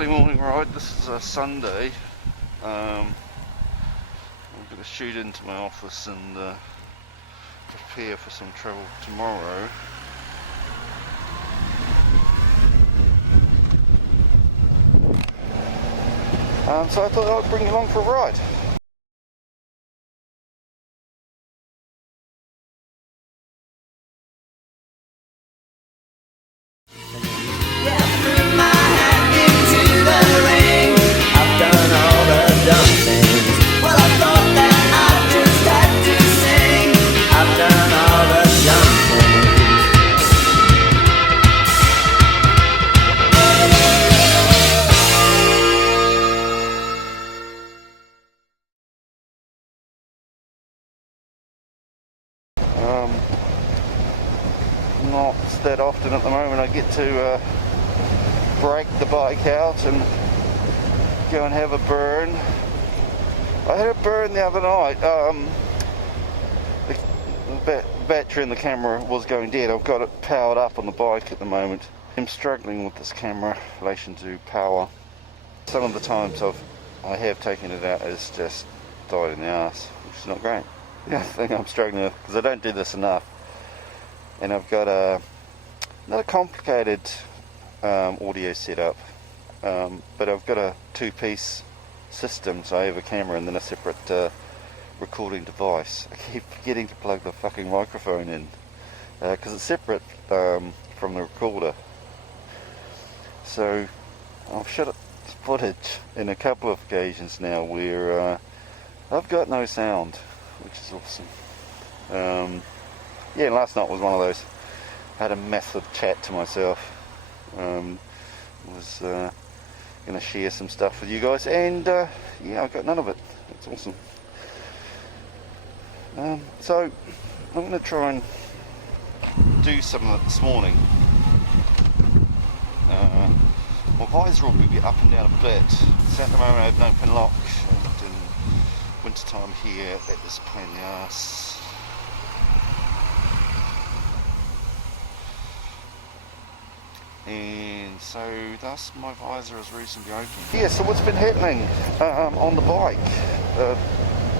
early morning ride. This is a Sunday. I'm going to shoot into my office and prepare for some travel tomorrow. So I thought I'd bring you along for a ride. Not that often at the moment I get to break the bike out and go and have a burn. I had a burn the other night. The battery in the camera was going dead. I've got it powered up on the bike at the moment. I'm struggling with this camera in relation to power. Some of the times I have taken it out, it's just died in the arse, which is not great. The other thing I'm struggling with, because I don't do this enough, and I've got not a complicated audio setup, but I've got a two-piece system, so I have a camera and then a separate recording device. I keep forgetting to plug the fucking microphone in because it's separate from the recorder. So I've shot footage in a couple of occasions now where I've got no sound, which is awesome. Yeah, last night was one of those. I had a massive chat to myself. Was going to share some stuff with you guys, and yeah, I got none of it. It's awesome. So I'm going to try and do some of it this morning. My visor will be up and down a bit. So at the moment I have an open lock, and in winter time here that is a pain in the arse. And so thus my visor is reasonably open. Yeah, so what's been happening on the bike?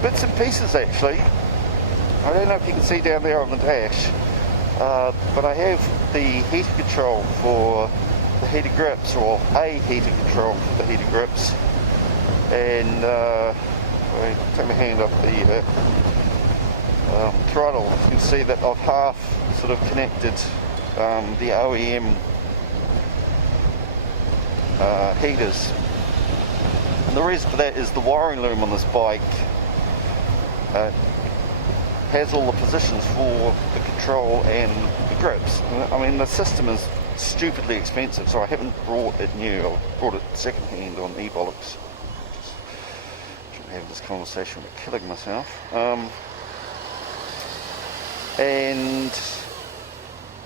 Bits and pieces actually. I don't know if you can see down there on the dash, but I have the heater control for the heated grips, or a heater control for the heated grips, and I take my hand up the throttle. You can see that I've half sort of connected the OEM heaters, and the reason for that is the wiring loom on this bike has all the positions for the control and the grips. I mean, the system is stupidly expensive, so I haven't brought it new. I brought it second hand on bollox. Just trying to have this conversation without killing myself. And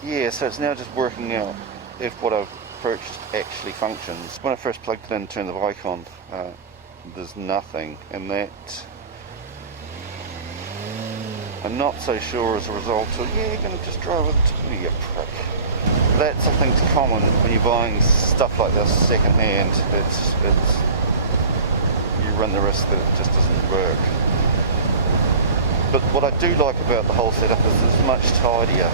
yeah, so it's now just working out if what I've purchased actually functions. When I first plugged it in and turned the bike on, there's nothing, and that I'm not so sure as a result of, yeah, you're going to just drive with it, you prick. That's, I think, common when you're buying stuff like this second hand. It's you run the risk that it just doesn't work. But what I do like about the whole setup is it's much tidier.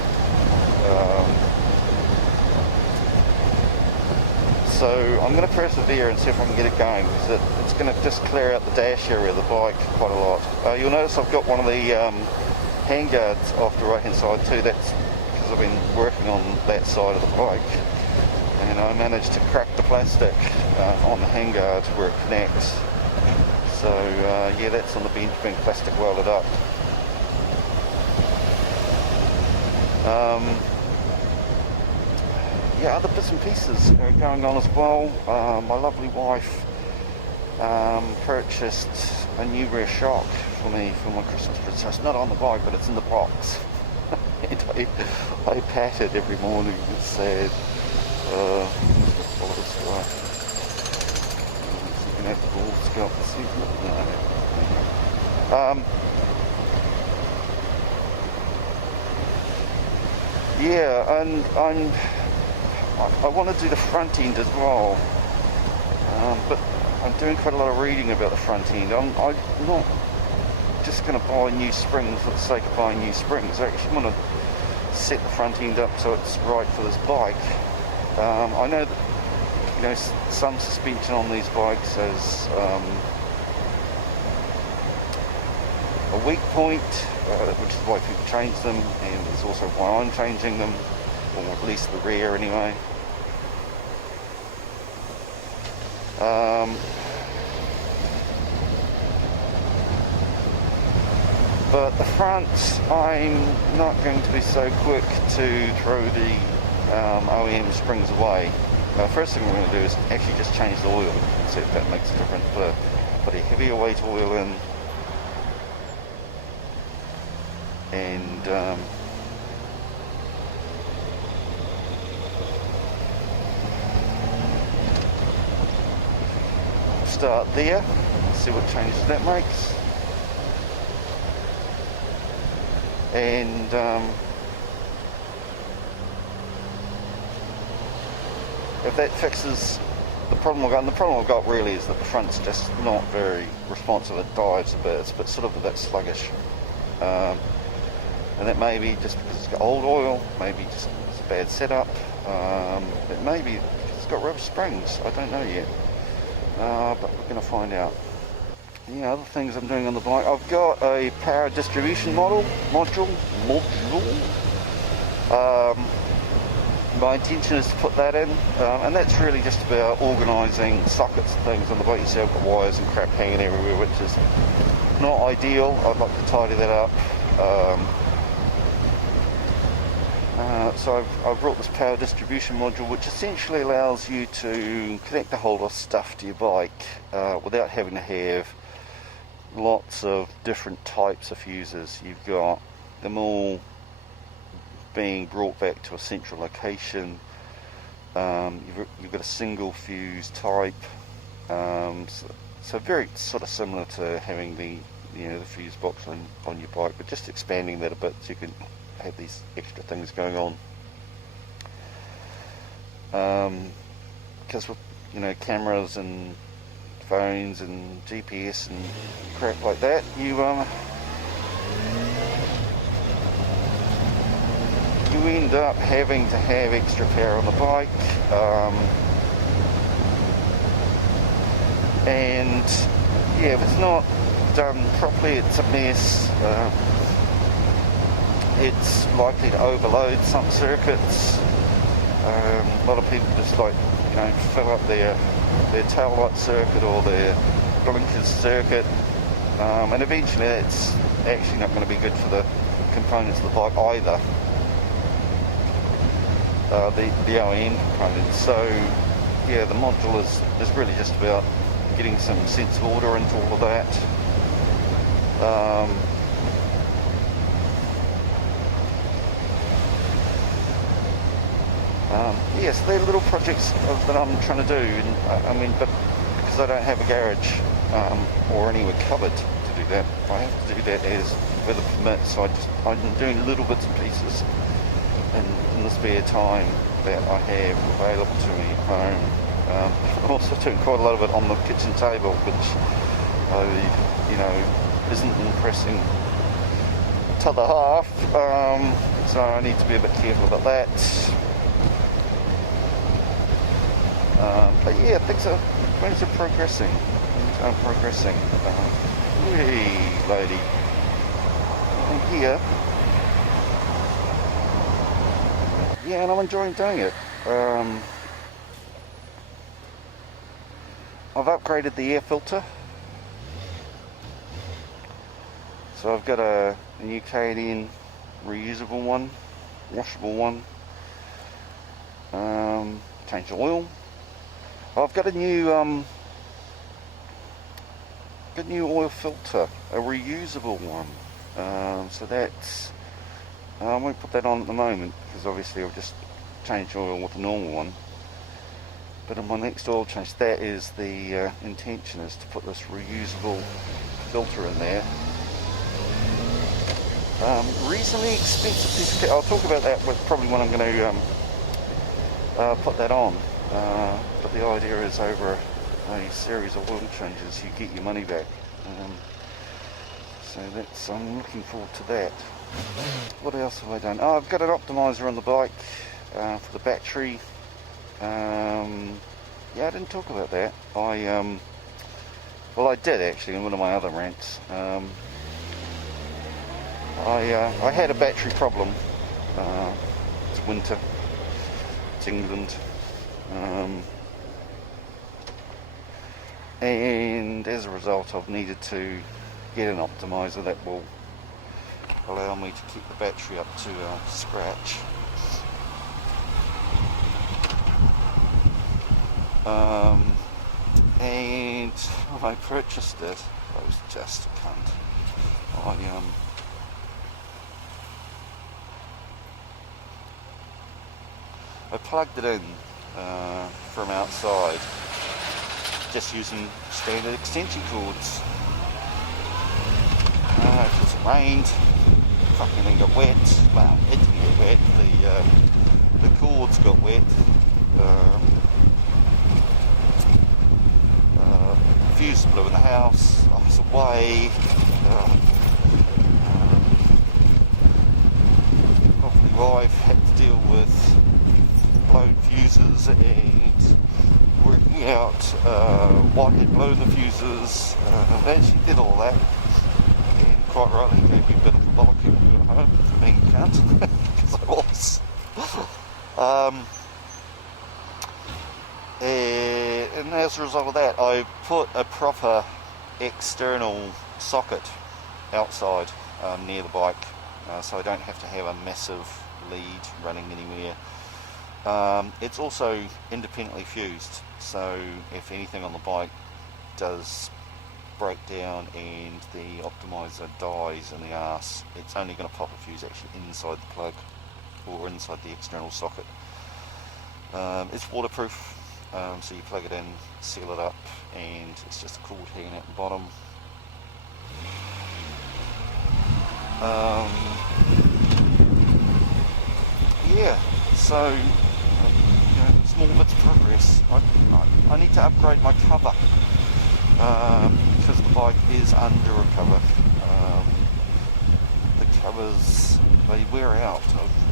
So I'm going to persevere and see if I can get it going, because it's going to just clear out the dash area of the bike quite a lot. You'll notice I've got one of the handguards off the right hand side too. That's because I've been working on that side of the bike, and I managed to crack the plastic on the handguard where it connects. So yeah, that's on the bench being plastic welded up. Yeah, other bits and pieces are going on as well. My lovely wife purchased a new rear shock for me for my Christmas present. So it's not on the bike, but it's in the box. And I pat it every morning. It's sad. Follow this guy. You're going to have the balls to go up the seat. No. Yeah, and I want to do the front end as well. but I'm doing quite a lot of reading about the front end. I'm not just going to buy new springs for the sake of buying new springs. I actually want to set the front end up so it's right for this bike. I know that, you know, some suspension on these bikes has a weak point, which is why people change them, and it's also why I'm changing them, or at least the rear anyway. But the front, I'm not going to be so quick to throw the OEM springs away. First thing we're going to do is actually just change the oil and see if that makes a difference. Put a heavier weight oil in, and start there, see what changes that makes. And if that fixes the problem I've got, and the problem I've got really is that the front's just not very responsive. It dives a bit, it's sort of a bit sluggish, and that may be just because it's got old oil, maybe just it's a bad setup, it may be it's got rubber springs, I don't know yet, but we're going to find out. The other things I'm doing on the bike, I've got a power distribution module. My intention is to put that in, and that's really just about organising sockets and things on the bike. You see I've got wires and crap hanging everywhere, which is not ideal. I'd like to tidy that up. So I've brought this power distribution module, which essentially allows you to connect a whole lot of stuff to your bike without having to have lots of different types of fuses. You've got them all being brought back to a central location. You've got a single fuse type, so very sort of similar to having the the fuse box on your bike, but just expanding that a bit so you can have these extra things going on. Because with cameras and phones and GPS and crap like that, you end up having to have extra power on the bike, and if it's not done properly, it's a mess. It's likely to overload some circuits. A lot of people just fill up their tail light circuit or their blinkers circuit, and eventually that's actually not going to be good for the components of the bike either, the OEM components. So the module is really just about getting some sense of order into all of that. So they're little projects that I'm trying to do, and but because I don't have a garage or anywhere covered to do that, I have to do that as weather permits. So I'm doing little bits and pieces in the spare time that I have available to me at home. I'm also doing quite a lot of it on the kitchen table, which isn't impressing to the half, so I need to be a bit careful about that. But things are progressing. Hey, lady. And here. And I'm enjoying doing it. I've upgraded the air filter. So I've got a new Canadian reusable one, washable one. Changed the oil. I've got a new oil filter, a reusable one. So that's I won't put that on at the moment because obviously I've just changed oil with the normal one. But on my next oil change, that is the intention, is to put this reusable filter in there. Reasonably expensive piece of kit. I'll talk about that with probably when I'm going to put that on. But the idea is over a series of oil changes, you get your money back. So I'm looking forward to that. What else have I done? Oh, I've got an optimizer on the bike for the battery. Yeah, I didn't talk about that. Well, I did actually in one of my other rants. I had a battery problem. It's winter. It's England. And as a result, I've needed to get an optimizer that will allow me to keep the battery up to scratch. And when I purchased it, I was just a cunt. I plugged it in from outside, just using standard extension cords. Because it rained, fucking thing got wet. Well, it didn't get wet. The cords got wet. Fuse blew in the house. I was away. Probably wife had to deal with blown fuses and working out what had blown the fuses. And she did all that. And quite rightly gave me a bit of a bollock at home for being a cunt, because I was. And as a result of that, I put a proper external socket outside near the bike, so I don't have to have a massive lead running anywhere. It's also independently fused, so if anything on the bike does break down and the optimizer dies in the arse, it's only going to pop a fuse actually inside the plug or inside the external socket. It's waterproof. So you plug it in, seal it up, and it's just a cord hanging out the bottom. Yeah, so small bits of progress. I need to upgrade my cover because the bike is under a cover. The covers, they wear out,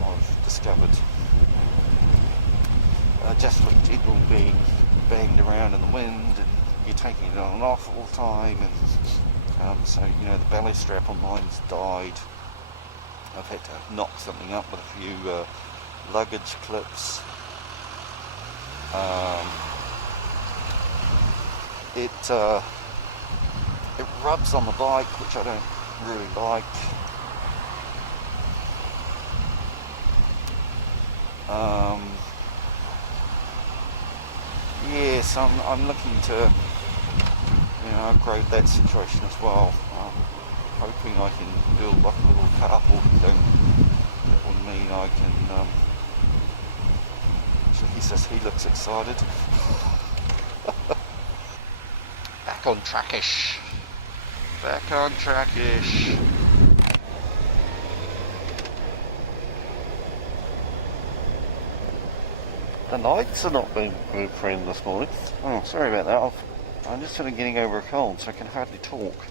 I've discovered. Just with general being banged around in the wind, and you're taking it on and off all the time, and so the belly strap on mine's died. I've had to knock something up with a few luggage clips. It rubs on the bike, which I don't really like. Yes, I'm looking to upgrade that situation as well. Hoping I can build like a little carport thing. That would mean I can. He looks excited. Back on trackish. Back on trackish. The lights are not being a good friend this morning. Oh, sorry about that. I'm just sort of getting over a cold, so I can hardly talk.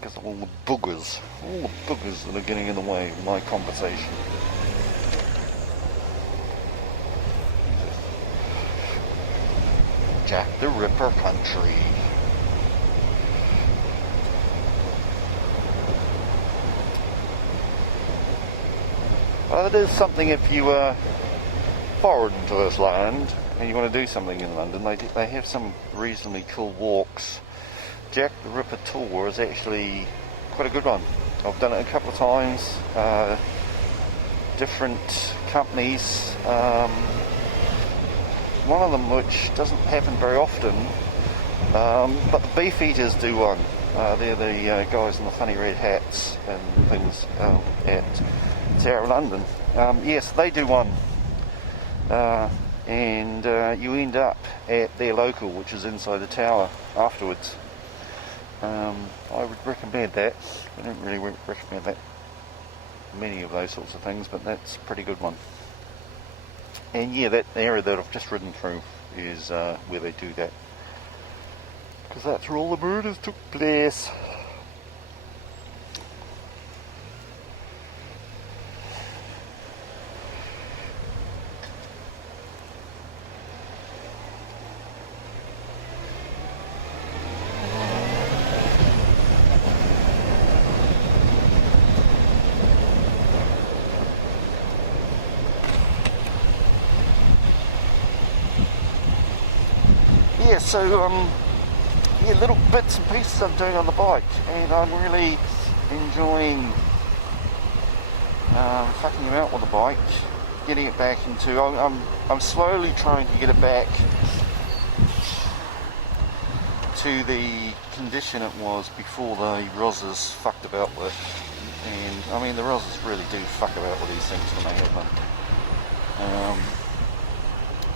Because of all the boogers that are getting in the way of my conversation. Jack the Ripper country. Well, it is something if you are foreign to this land and you want to do something in London. They have some reasonably cool walks. Jack the Ripper tour is actually quite a good one. I've done it a couple of times. Different companies. One of them which doesn't happen very often, but the Beefeaters do one. They're the guys in the funny red hats and things at Tower London. Yes, they do one, and you end up at their local, which is inside the tower afterwards. I would recommend that. I don't really recommend that many of those sorts of things, but that's a pretty good one. And yeah, that area that I've just ridden through is where they do that, because that's where all the murders took place. Yeah, so yeah, little bits and pieces I'm doing on the bike, and I'm really enjoying fucking about with the bike, getting it back into. I'm slowly trying to get it back to the condition it was before the rozzers fucked about with. And I mean, the rozzers really do fuck about with these things when they have them.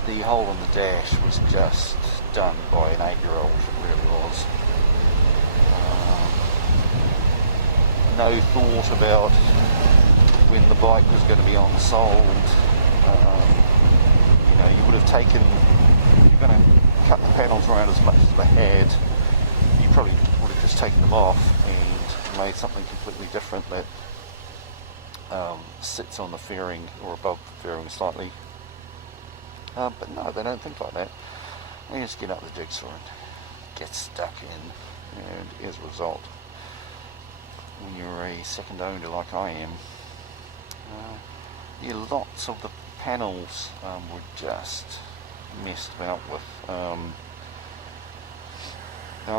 The hole in the dash was just done by an 8-year-old, it really was. No thought about when the bike was going to be on-sold. You know, you would have taken, if you're going to cut the panels around as much as they had, you probably would have just taken them off and made something completely different that sits on the fairing or above the fairing slightly. But no, they don't think like that. They just get up the jigsaw and get stuck in, and as a result, when you're a second owner like I am, yeah, lots of the panels were just messed about with. Now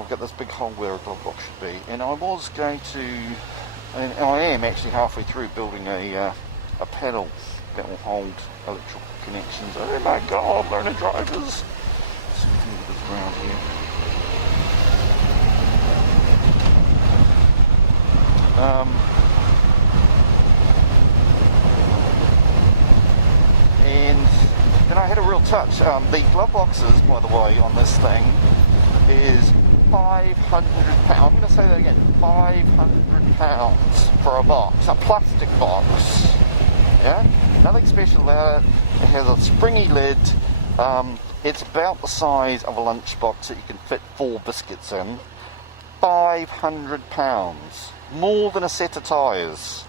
I've got this big hole where a glove box should be, and I was going to, and I am actually halfway through building a panel that will hold electrical connections. Oh my god, learner drivers! So we can move this around here. And then I had a real touch. The glove boxes, by the way, on this thing is £500. I'm going to say that again, £500 for a box, a plastic box. Yeah, nothing special about it. It has a springy lid. It's about the size of a lunchbox that you can fit 4 biscuits in. £500, more than a set of tyres.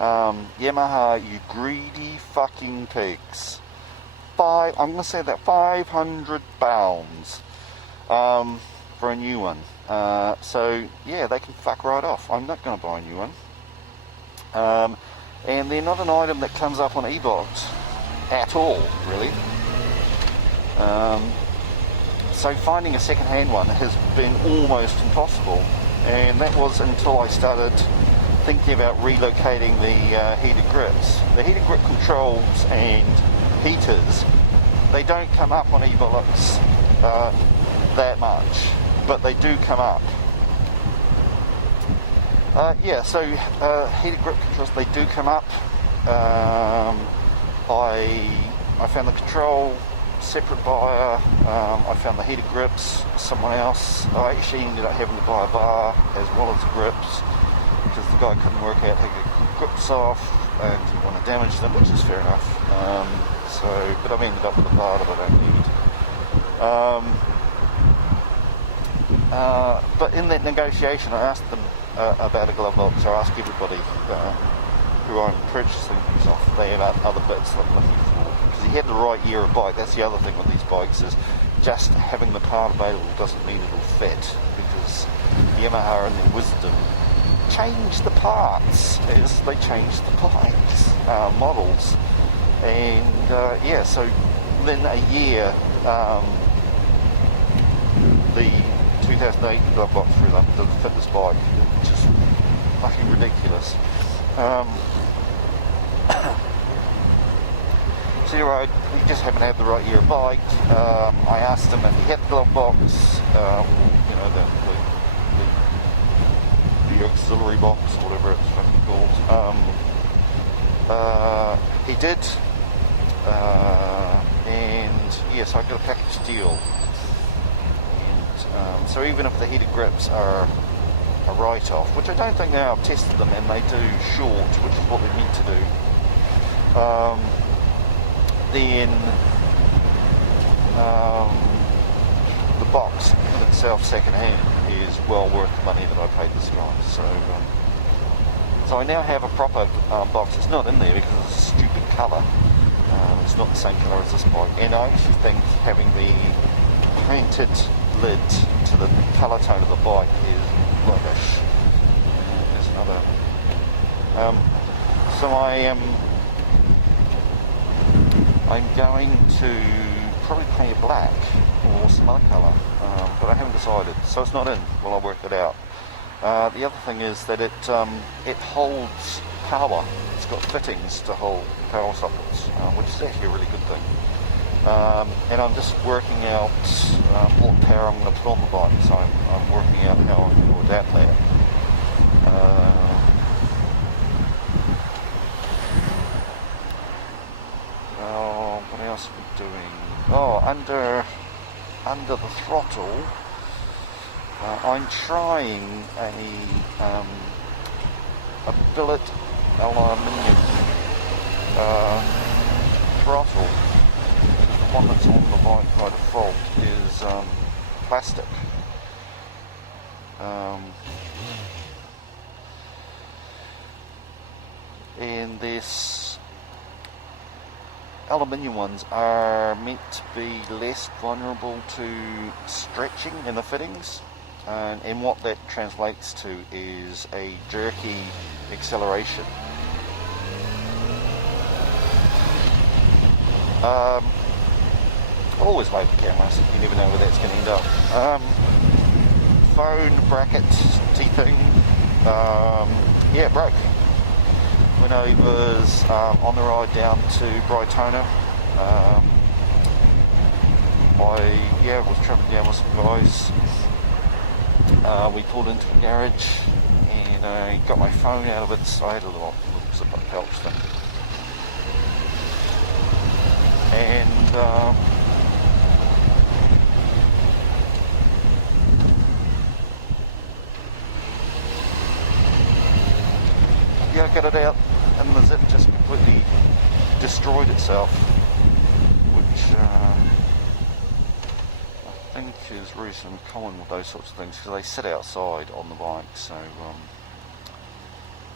Yamaha, you greedy fucking pigs. I'm going to say that £500 for a new one. So yeah, they can fuck right off. I'm not going to buy a new one. And they're not an item that comes up on e-box at all, really. So finding a second-hand one has been almost impossible, and that was until I started thinking about relocating the heated grips. The heated grip controls and heaters, they don't come up on e-bollox that much, but they do come up. Yeah, so heated grip controls, they do come up. I found the control separate buyer. I found the heated grips someone else. I actually ended up having to buy a bar as well as the grips because the guy couldn't work out how to get the grips off and didn't want to damage them, which is fair enough. But I've ended up with a bar that I don't need. But in that negotiation, I asked them about a glove box. I asked everybody who I'm purchasing things off, they have other bits that I'm looking for. Because he had the right year of bike. That's the other thing with these bikes, is just having the part available doesn't mean it'll fit, because Yamaha in their wisdom changed the parts as they changed the bikes, models. And yeah, so within a year, the 2008 glove box, for example, doesn't fit this bike, which is fucking ridiculous. So anyway, we just haven't had the right year of bike. I asked him if he had the glove box, you know, the auxiliary box, or whatever it's fucking called. He did, and yes, I got a package deal. So even if the heated grips are a write-off, which I don't think they are, I've tested them and they do short, which is what they need to do. then the box in itself second-hand is well worth the money that I paid this guy. So I now have a proper box. It's not in there because it's a stupid colour. It's not the same colour as this bike, and I actually think having the painted lid to the colour tone of the bike is rubbish. There's another. So I'm going to probably paint it black or some other colour, but I haven't decided. So it's not in while I work it out. The other thing is that it holds power. It's got fittings to hold power sockets, which is actually a really good thing. And I'm just working out what power I'm going to put on the bike. So I'm working out how I'm going to adapt that. What else are we doing? Oh, under the throttle, I'm trying a billet aluminium throttle. The one that's on the bike by default is plastic. And this aluminium ones are meant to be less vulnerable to stretching in the fittings, and what that translates to is a jerky acceleration. Always load the cameras, you never know where that's going to end up. Phone bracket teething, yeah, it broke. When I was on the ride down to Brightona, I was travelling down with some guys. We pulled into a garage and I got my phone out of it, so I had a little zip-up pouch thing. And I got it out, and the zip just completely destroyed itself, which I think is reasonably common with those sorts of things because they sit outside on the bike. So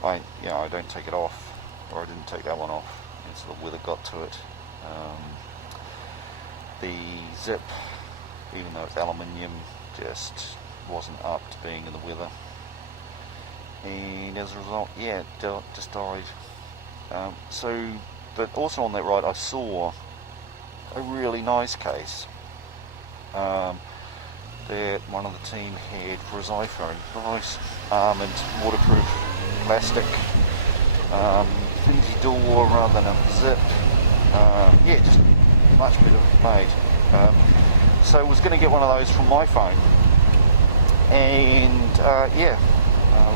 I don't take it off, or I didn't take that one off, and so the weather got to it. The zip, even though it's aluminium, just wasn't up to being in the weather. And as a result, it just died. But also on that ride, I saw a really nice case that one of the team had for his iPhone. Nice armoured, waterproof plastic, hingy door rather than a zip. Just much better made. So I was going to get one of those from my phone, and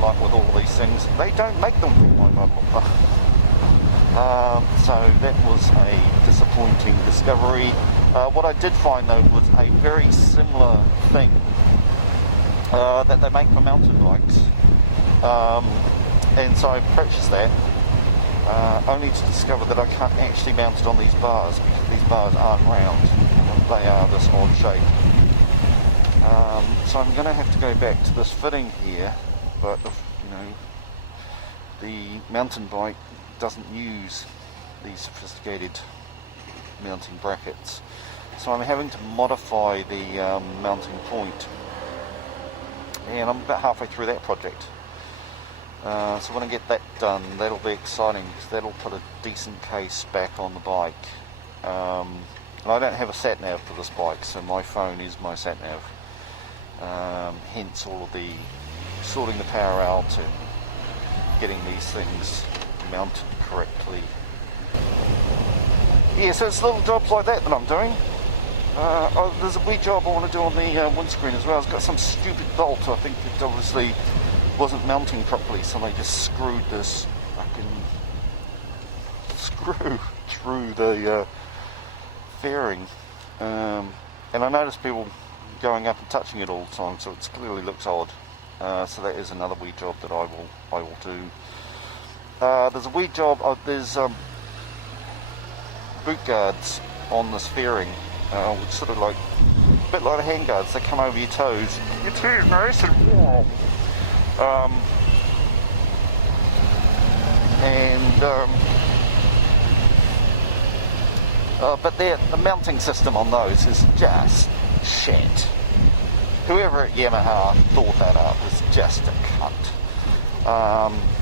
like with all these things, they don't make them for my mobile. So that was a disappointing discovery. What I did find though was a very similar thing that they make for mountain bikes, and so I purchased that, only to discover that I can't actually mount it on these bars because these bars aren't round, they are this odd shape. So I'm going to have to go back to this fitting here, but the mountain bike doesn't use these sophisticated mounting brackets, so I'm having to modify the mounting point, and I'm about halfway through that project. So when I get that done, that'll be exciting because that'll put a decent case back on the bike. And I don't have a sat nav for this bike, so my phone is my sat nav. Hence all of the sorting the power out and getting these things mounted correctly. So it's little jobs like that I'm doing. There's a wee job I want to do on the windscreen as well. It's got some stupid bolt, I think it obviously wasn't mounting properly, so they just screwed this fucking screw through the fairing. And I noticed people going up and touching it all the time, so it clearly looks odd. So that is another wee job that I will do. There's a wee job. There's boot guards on this fairing, which sort of like, a bit like the hand guards, they come over your toes. Your toes nice and warm. But the mounting system on those is just shit. Whoever at Yamaha thought that up was just a cunt.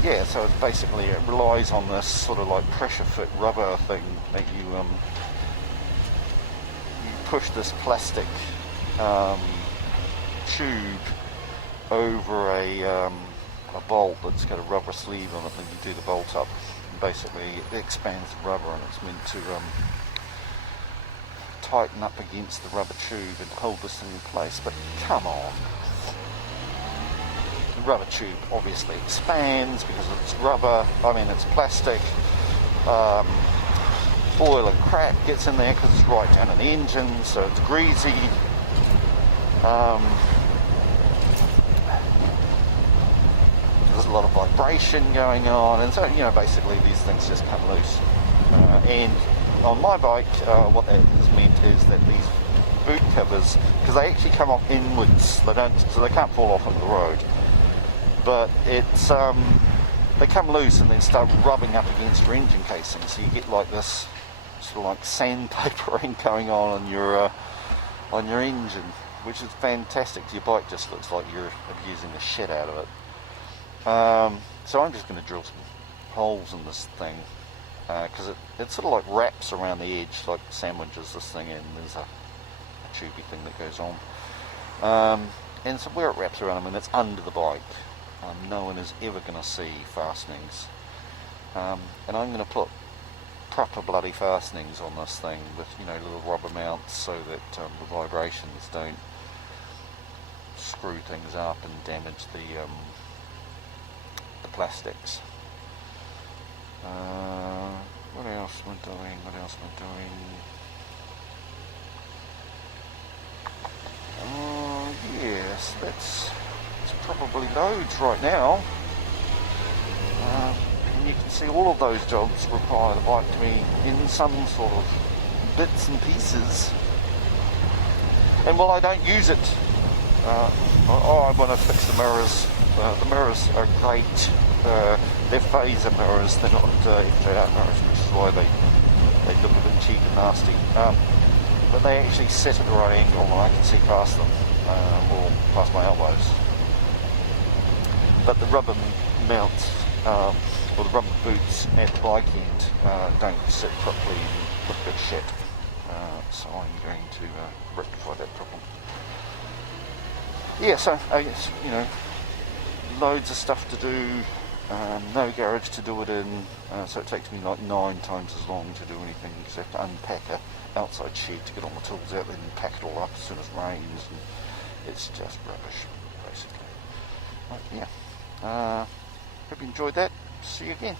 Yeah, so it's basically, it relies on this sort of like pressure fit rubber thing that you push this plastic tube over a bolt that's got a rubber sleeve on it, and you do the bolt up. And basically, it expands the rubber, and it's meant to tighten up against the rubber tube and hold this thing in place. But come on. The rubber tube obviously expands because it's rubber, it's plastic. Oil and crap gets in there because it's right down in the engine, so it's greasy. There's a lot of vibration going on, and so, basically these things just come loose. And on my bike, what that has meant is that these boot covers, because they actually come off inwards, so they can't fall off on the road, but it's they come loose and then start rubbing up against your engine casing, so you get like this sort of like sandpapering going on your engine, which is fantastic. Your bike just looks like you're abusing the shit out of it. So I'm just going to drill some holes in this thing, because it sort of like wraps around the edge, like sandwiches this thing in. There's a tubey thing that goes on, and so where it wraps around, it's under the bike. No one is ever going to see fastenings, and I'm going to put proper bloody fastenings on this thing with little rubber mounts, so that the vibrations don't screw things up and damage the plastics. What else am I doing? Yes, that's probably loads right now. And you can see all of those jobs require the bike to be in some sort of bits and pieces. And while I don't use it, I want to fix the mirrors. The mirrors are great. They're phaser mirrors, they're not FJR mirrors, which is why they look a bit cheap and nasty. But they actually sit at the right angle and I can see past them, or past my elbows. But the rubber mounts, or the rubber boots at the bike end don't sit properly and look a bit shit. So I'm going to rectify that problem. Yeah, so I guess, loads of stuff to do, no garage to do it in, so it takes me like 9 times as long to do anything, because I have to unpack a outside shed to get all my tools out, then pack it all up as soon as it rains, and it's just rubbish, basically. But yeah, hope you enjoyed that. See you again.